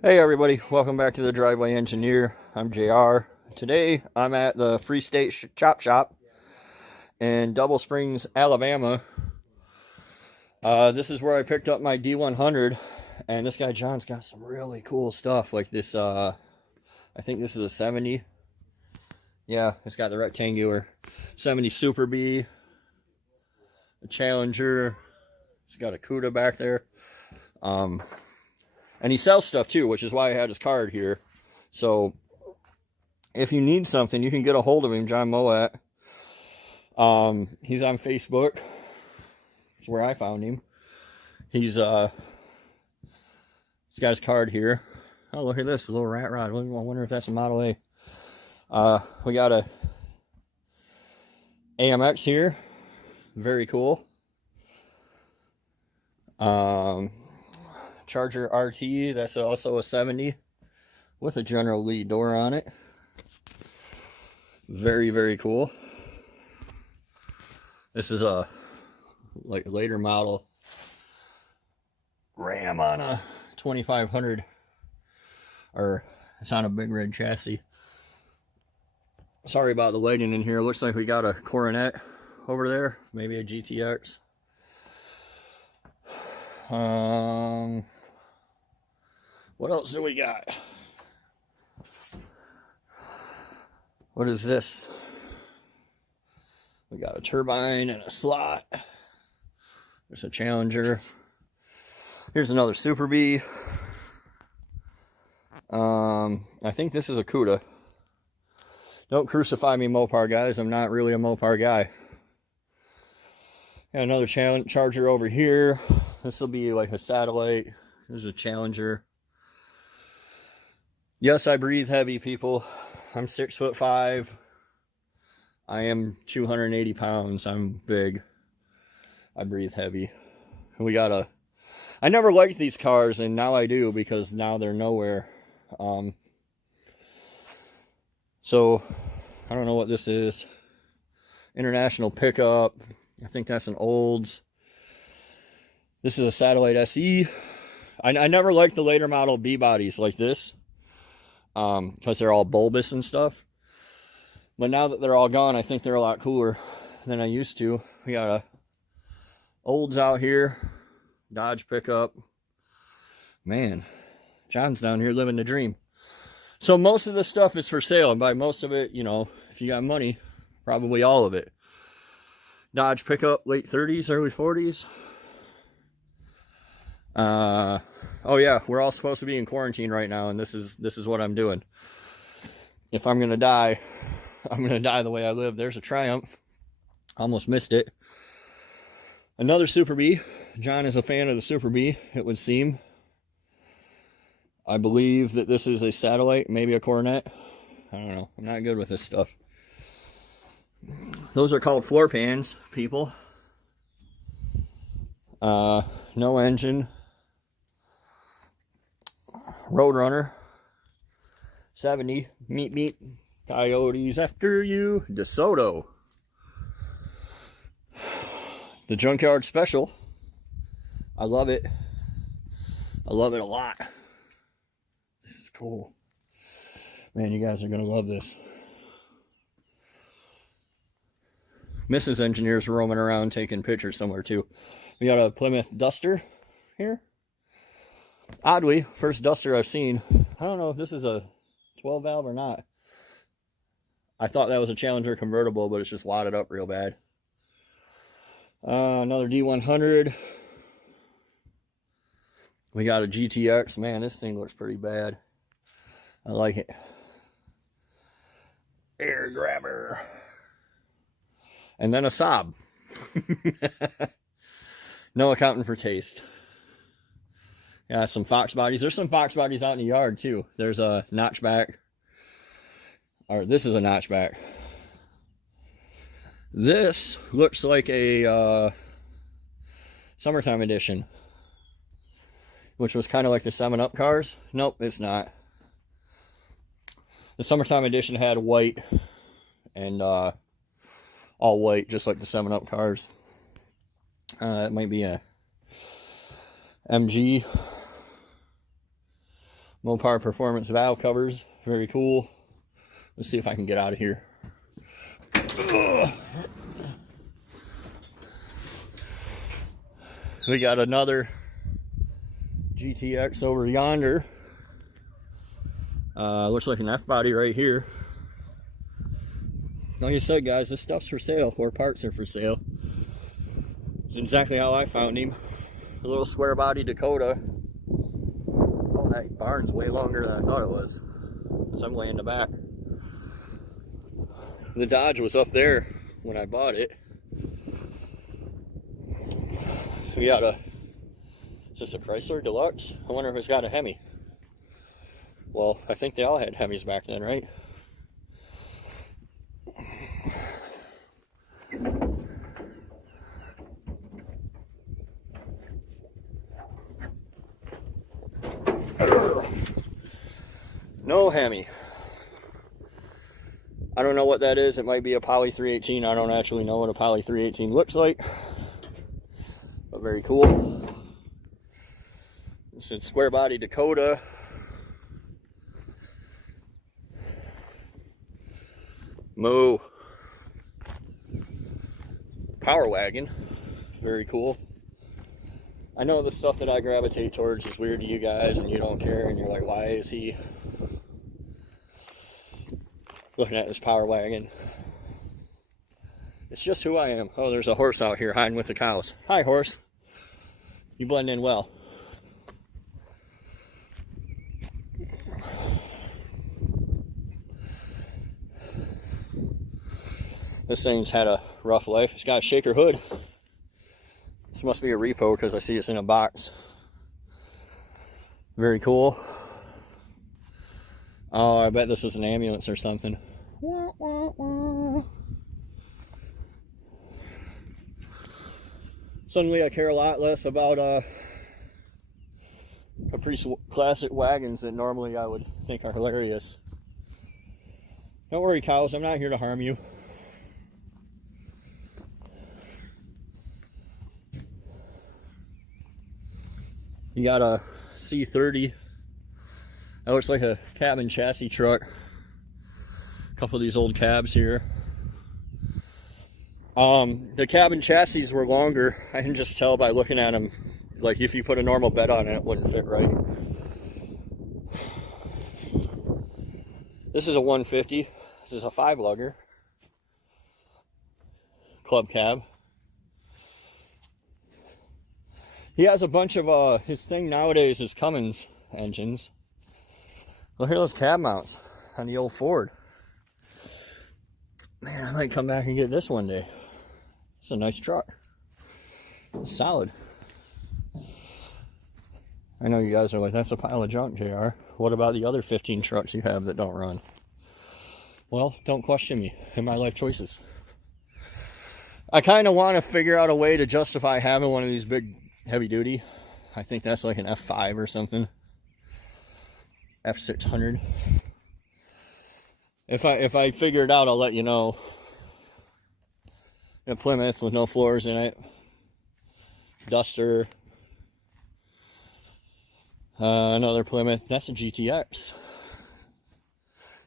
Hey everybody, welcome back to the Driveway Engineer. I'm JR. Today I'm at the Free State Chop Shop in Double Springs, Alabama. This is where I picked up my D100, and this guy John's got some really cool stuff like this. I think this is a 70. Yeah, it's got the rectangular 70 Super B, a Challenger. It's got a CUDA back there. And he sells stuff too, which is why I had his card here. So if you need something, you can get a hold of him, John Moat. He's on Facebook. That's where I found him. He's got his card here. Oh, look at this, a little rat rod. I wonder if that's a Model A. We got a AMX here. Very cool. Charger RT, that's also a 70 with a General Lee door on it. Very, very cool. This is a like later model Ram on a 2500, or it's on a big red chassis. Sorry about the lighting in here. Looks like we got a Coronet over there, maybe a GTX. What else do we got? What is this? We got a turbine and a slot. There's a Challenger. Here's another Super B. I think this is a CUDA. Don't crucify me, Mopar guys. I'm not really a Mopar guy. Got another Charger over here. This will be like a satellite. There's a Challenger. Yes, I breathe heavy, people. I'm 6'5". I am 280 pounds. I'm big. I breathe heavy. We got a... I never liked these cars, and now I do, because now they're nowhere. So, I don't know what this is. International pickup. I think that's an Olds. This is a Satellite SE. I never liked the later model B bodies like this, because they're all bulbous and stuff. But now that they're all gone, I think they're a lot cooler than I used to. We got a Olds out here, Dodge pickup. Man, John's down here living the dream. So most of this stuff is for sale, and by most of it, you know, if you got money, probably all of it. Dodge pickup, late 30s, early 40s. Oh yeah, we're all supposed to be in quarantine right now, and this is what I'm doing. If I'm gonna die, I'm gonna die the way I live. There's a Triumph. Almost missed it. Another Super B. John is a fan of the Super B, it would seem. I believe that this is a Satellite, maybe a Coronet. I don't know. I'm not good with this stuff. Those are called floor pans, people. No engine. Roadrunner 70. Meet Coyotes after you. DeSoto. The Junkyard Special. I love it. I love it a lot. This is cool. Man, you guys are gonna love this. Mrs. Engineer's roaming around taking pictures somewhere too. We got a Plymouth Duster here. Oddly, first Duster I've seen. I don't know if this is a 12 valve or not. I thought that was a Challenger convertible, but it's just wadded up real bad. Another D100. We got a GTX. Man, this thing looks pretty bad. I like it. Air grabber. And then a Saab. No accounting for taste. Yeah, some Fox bodies. There's some Fox bodies out in the yard too. There's a notchback. Or this is a notchback. This looks like a summertime edition, which was kind of like the 7-Up cars. Nope, it's not. The summertime edition had white and all white, just like the 7-Up cars. It might be a MG. Mopar performance valve covers, very cool. Let's see if I can get out of here. Ugh. We got another GTX over yonder. Looks like an F body right here. Like I said, guys, this stuff's for sale, or parts are for sale. It's exactly how I found him. A little square body Dakota. Oh, that barn's way longer than I thought it was. So I'm way in the back. The Dodge was up there when I bought it. We got a, is this a Chrysler Deluxe? I wonder if it's got a Hemi. Well, I think they all had Hemis back then, right? No Hemi. I don't know what that is. It might be a Poly 318. I don't actually know what a Poly 318 looks like. But very cool. It's a square body Dakota. Moo. Power wagon. Very cool. I know the stuff that I gravitate towards is weird to you guys and you don't care and you're like, why is he looking at this power wagon? It's just who I am. Oh, there's a horse out here hiding with the cows. Hi, horse. You blend in well. This thing's had a rough life. It's got a shaker hood. This must be a repo because I see it's in a box. Very cool. Oh, I bet this was an ambulance or something. Suddenly I care a lot less about Caprice Classic wagons that normally I would think are hilarious. Don't worry, cows, I'm not here to harm you. You got a C30. That looks like a cab and chassis truck. A couple of these old cabs here. The cab and chassis were longer. I can just tell by looking at them. Like if you put a normal bed on it, it wouldn't fit right. This is a 150. This is a 5-lugger. Club cab. He has a bunch of, his thing nowadays is Cummins engines. Well, here are those cab mounts on the old Ford. Man, I might come back and get this one day. It's a nice truck. It's solid. I know you guys are like, that's a pile of junk, JR. What about the other 15 trucks you have that don't run? Well, don't question me in my life choices. I kind of want to figure out a way to justify having one of these big heavy duty. I think that's like an F5 or something. F600. If I figure it out, I'll let you know. A Plymouth with no floors in it. Duster. Another Plymouth. That's a GTX.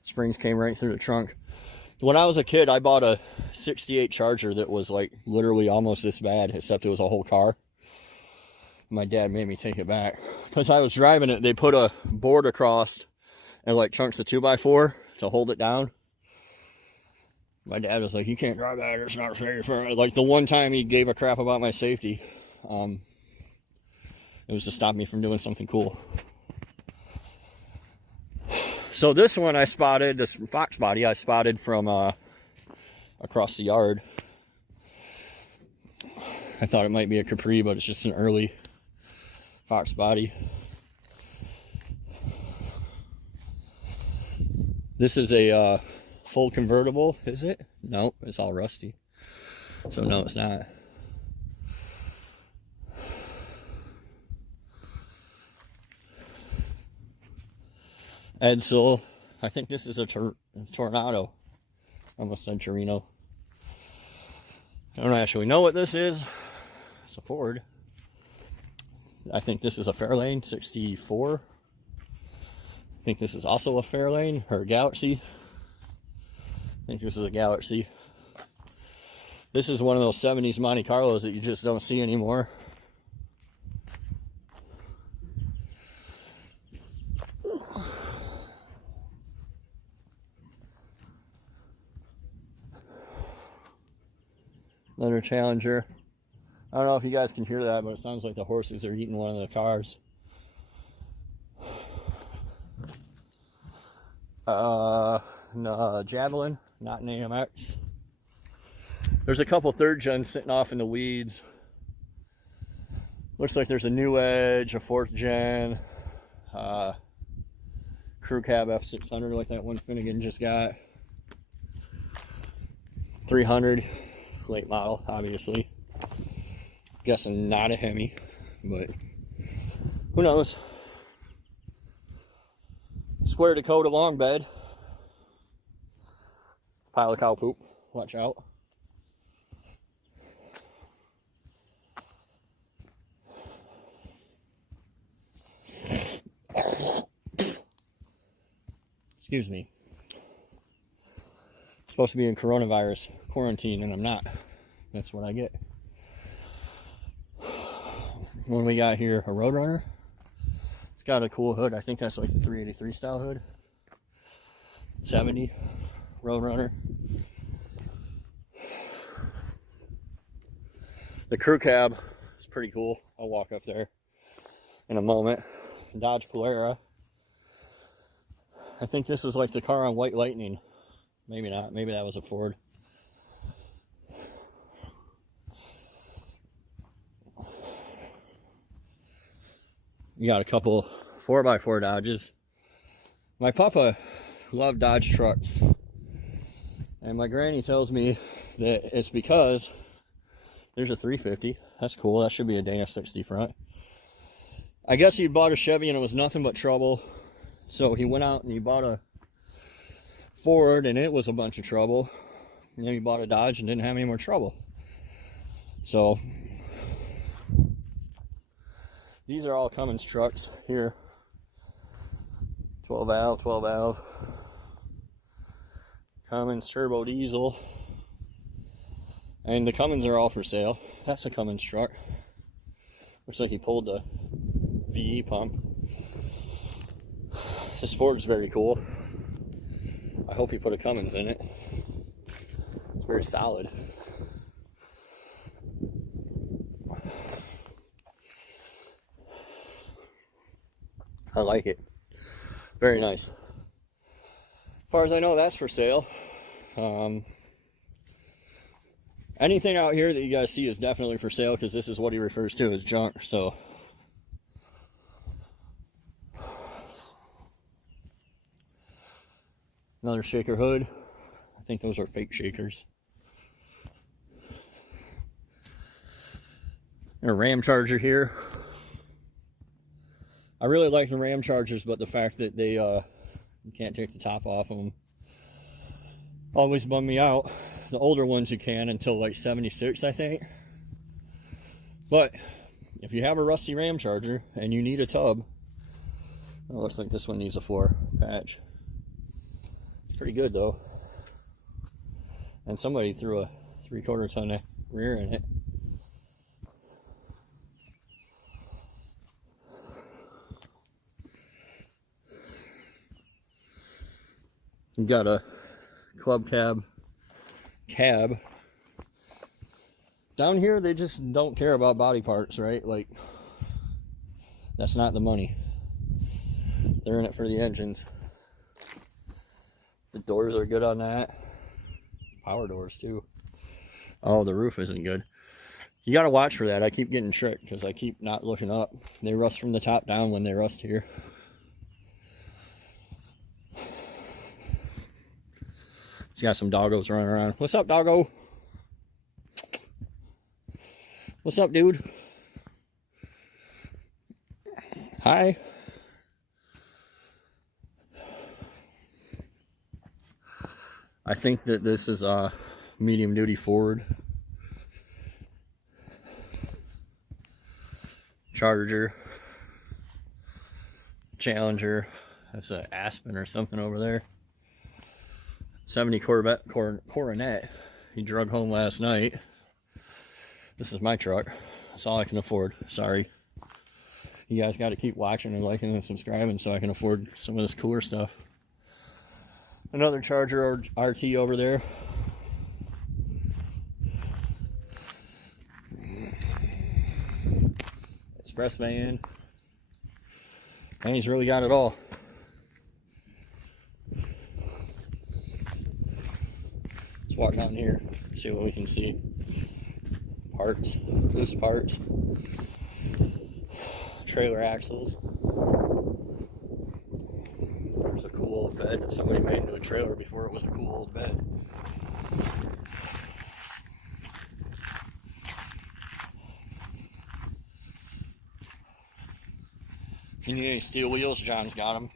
Springs came right through the trunk. When I was a kid, I bought a 68 Charger that was like literally almost this bad, except it was a whole car. My dad made me take it back. Because I was driving it, they put a board across and like chunks of 2x4 to hold it down. My dad was like, you can't drive that, it's not safe. Like the one time he gave a crap about my safety, it was to stop me from doing something cool. So this one I spotted, this Fox body I spotted from across the yard. I thought it might be a Capri, but it's just an early Fox body. This is a full convertible, is it? No, it's all rusty. So no, it's not. Edsel, I think this is a Tornado. I almost said Torino. I don't actually know what this is. It's a Ford. I think this is a Fairlane 64. think this is also a Fairlane or a Galaxy. I think this is a Galaxy. This is one of those 70s Monte Carlos that you just don't see anymore. Another Challenger. I don't know if you guys can hear that, but it sounds like the horses are eating one of the cars. No, Javelin, not an AMX. There's a couple third gens sitting off in the weeds. Looks like there's a New Edge, a 4th gen, Crew Cab F600 like that one Finnegan just got. 300, late model, obviously. Guessing not a Hemi, but who knows? Square Dakota long bed. Pile of cow poop. Watch out. Excuse me. I'm supposed to be in coronavirus quarantine and I'm not. That's what I get. When we got here, a Roadrunner. It's got a cool hood. I think that's like the 383 style hood. 70 Roadrunner. The crew cab is pretty cool. I'll walk up there in a moment. Dodge Polara. I think this is like the car on White Lightning. Maybe not. Maybe that was a Ford. You got a couple 4x4 Dodges. My papa loved Dodge trucks. And my granny tells me that it's because there's a 350. That's cool. That should be a Dana 60 front. I guess he bought a Chevy and it was nothing but trouble. So he went out and he bought a Ford and it was a bunch of trouble. And then he bought a Dodge and didn't have any more trouble. So these are all Cummins trucks here. 12 valve, 12 valve. Cummins turbo diesel. And the Cummins are all for sale. That's a Cummins truck. Looks like he pulled the VE pump. This Ford's very cool. I hope he put a Cummins in it. It's very solid. I like it. Very nice. As far as I know, that's for sale. Anything out here that you guys see is definitely for sale because this is what he refers to as junk. So another shaker hood. I think those are fake shakers. And a Ram Charger here. I really like the Ram Chargers, but the fact that they you can't take the top off of them always bummed me out. The older ones you can until like 76, I think. But if you have a rusty Ram Charger and you need a tub, it looks like this one needs a 4 patch. It's pretty good though. And somebody threw a 3/4 ton rear in it. You got a club cab. Down here they just don't care about body parts, right? Like, that's not the money. They're in it for the engines. The doors are good on that. Power doors too. Oh, the roof isn't good. You gotta watch for that. I keep getting tricked because I keep not looking up. They rust from the top down when they rust here. It's got some doggos running around. What's up, doggo? What's up, dude? Hi. I think that this is a medium duty Ford. Charger. Challenger. That's an Aspen or something over there. 70 Corvette Coronet. He drug home last night. This is my truck. That's all I can afford. Sorry. You guys got to keep watching and liking and subscribing so I can afford some of this cooler stuff. Another Charger RT over there. Express van. And he's really got it all. Let's walk down here, see what we can see. Parts, loose parts, trailer axles. There's a cool old bed that somebody made into a trailer before it was a cool old bed. If you need any steel wheels, John's got them.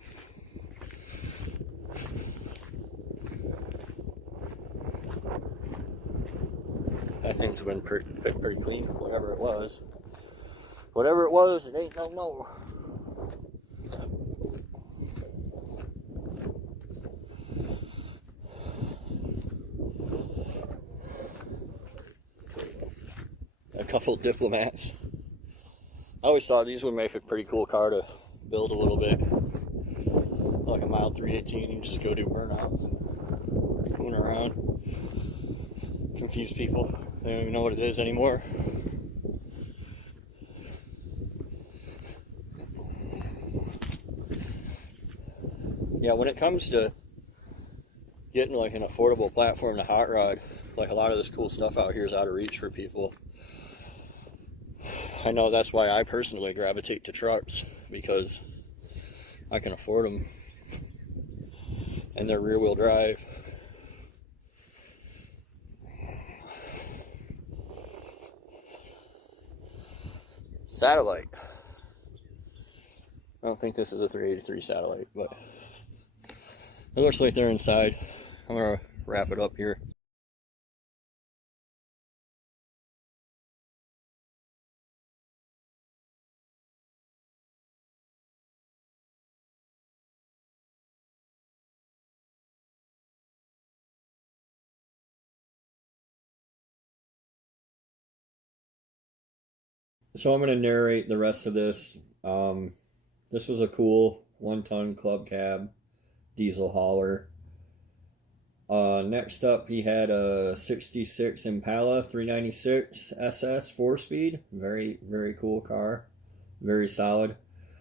That thing's been pretty clean, whatever it was. Whatever it was, it ain't no more. A couple diplomats. I always thought these would make a pretty cool car to build a little bit. Like a mild 318, you can just go do burnouts and tune around. Confuse people. They don't even know what it is anymore. Yeah, when it comes to getting like an affordable platform to hot rod, like a lot of this cool stuff out here is out of reach for people. I know that's why I personally gravitate to trucks, because I can afford them and they're rear wheel drive. Satellite. I don't think this is a 383 Satellite, but it looks like they're inside. I'm gonna wrap it up here. So I'm going to narrate the rest of this. This was a cool 1-ton club cab diesel hauler. Next up, he had a 66 Impala 396 SS 4-speed. Very, very cool car. Very solid.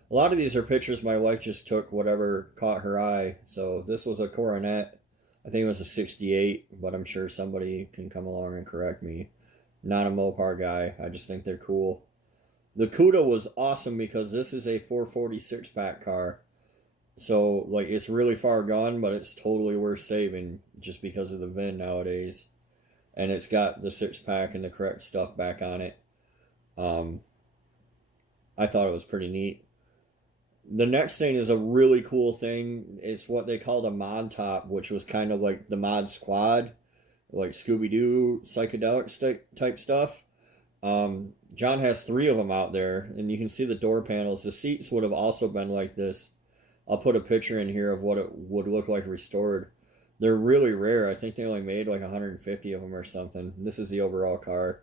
A lot of these are pictures my wife just took, whatever caught her eye. So this was a Coronet. I think it was a 68, but I'm sure somebody can come along and correct me. Not a Mopar guy. I just think they're cool. The Cuda was awesome because this is a 446 pack car. So, like, it's really far gone, but it's totally worth saving just because of the VIN nowadays. And it's got the 6-pack and the correct stuff back on it. I thought it was pretty neat. The next thing is a really cool thing. It's what they called a mod top, which was kind of like the Mod Squad, like Scooby-Doo psychedelic type stuff. John has 3 of them out there, and you can see the door panels. The seats would have also been like this. I'll put a picture in here of what it would look like restored. They're really rare. I think they only made like 150 of them or something. This is the overall car.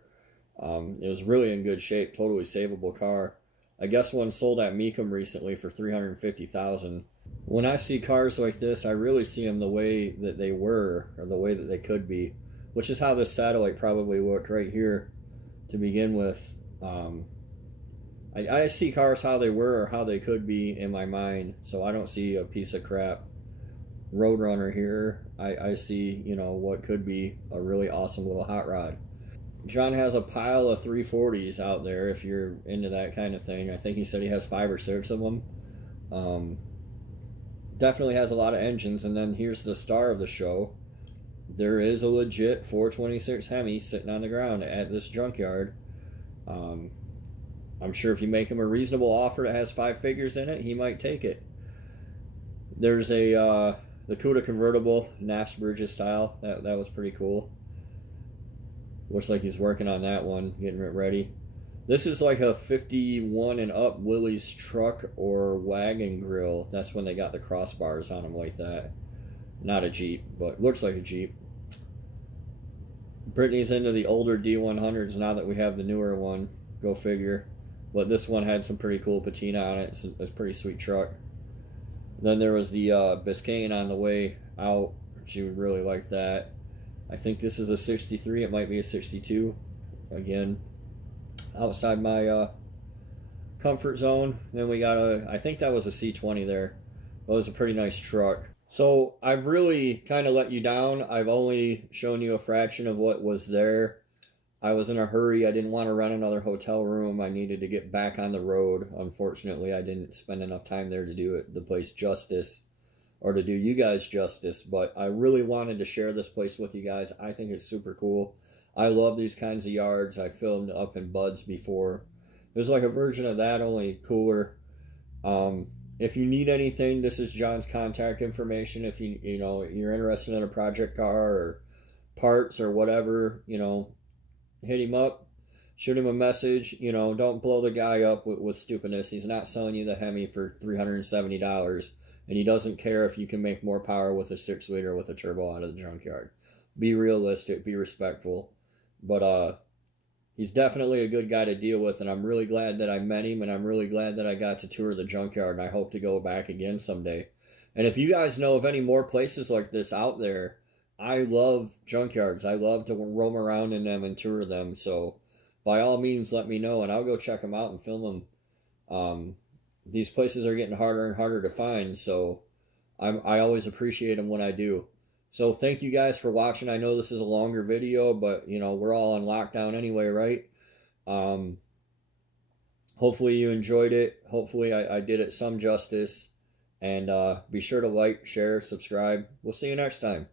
It was really in good shape, totally savable car. I guess one sold at Mecum recently for $350,000. When I see cars like this, I really see them the way that they were, or the way that they could be, which is how this Satellite probably looked right here to begin with. I see cars how they were or how they could be in my mind, so I don't see a piece of crap Roadrunner here. I see, you know, what could be a really awesome little hot rod. John has a pile of 340s out there if you're into that kind of thing. I think he said he has 5 or 6 of them. Definitely has a lot of engines. And then here's the star of the show. There is a legit 426 Hemi sitting on the ground at this junkyard. I'm sure if you make him a reasonable offer that has 5 figures in it, he might take it. There's the Cuda convertible, Naps Bridges style. That was pretty cool. Looks like he's working on that one, getting it ready. This is like a 51 and up Willys truck or wagon grill. That's when they got the crossbars on them like that. Not a Jeep, but looks like a Jeep. Brittany's into the older D100s now that we have the newer one. Go figure. But this one had some pretty cool patina on it. It's a pretty sweet truck. Then there was the Biscayne on the way out. She would really like that. I think this is a 63. It might be a 62. Again, outside my comfort zone. Then we got I think that was a C20 there. That was a pretty nice truck. So I've really kind of let you down. I've only shown you a fraction of what was there. I was in a hurry. I didn't want to rent another hotel room. I needed to get back on the road. Unfortunately, I didn't spend enough time there to do the place justice or to do you guys justice. But I really wanted to share this place with you guys. I think it's super cool. I love these kinds of yards. I filmed up in Buds before. It was like a version of that, only cooler. If you need anything, this is John's contact information. If you're interested in a project car or parts or whatever, hit him up, shoot him a message. Don't blow the guy up with stupidness. He's not selling you the Hemi for $370, and he doesn't care if you can make more power with a 6-liter with a turbo out of the junkyard. Be realistic, be respectful. But he's definitely a good guy to deal with, and I'm really glad that I met him, and I'm really glad that I got to tour the junkyard, and I hope to go back again someday. And if you guys know of any more places like this out there, I love junkyards. I love to roam around in them and tour them. So by all means, let me know, and I'll go check them out and film them. These places are getting harder and harder to find, so I always appreciate them when I do. So thank you guys for watching. I know this is a longer video, but we're all on lockdown anyway, right? Hopefully you enjoyed it. Hopefully I did it some justice. And be sure to like, share, subscribe. We'll see you next time.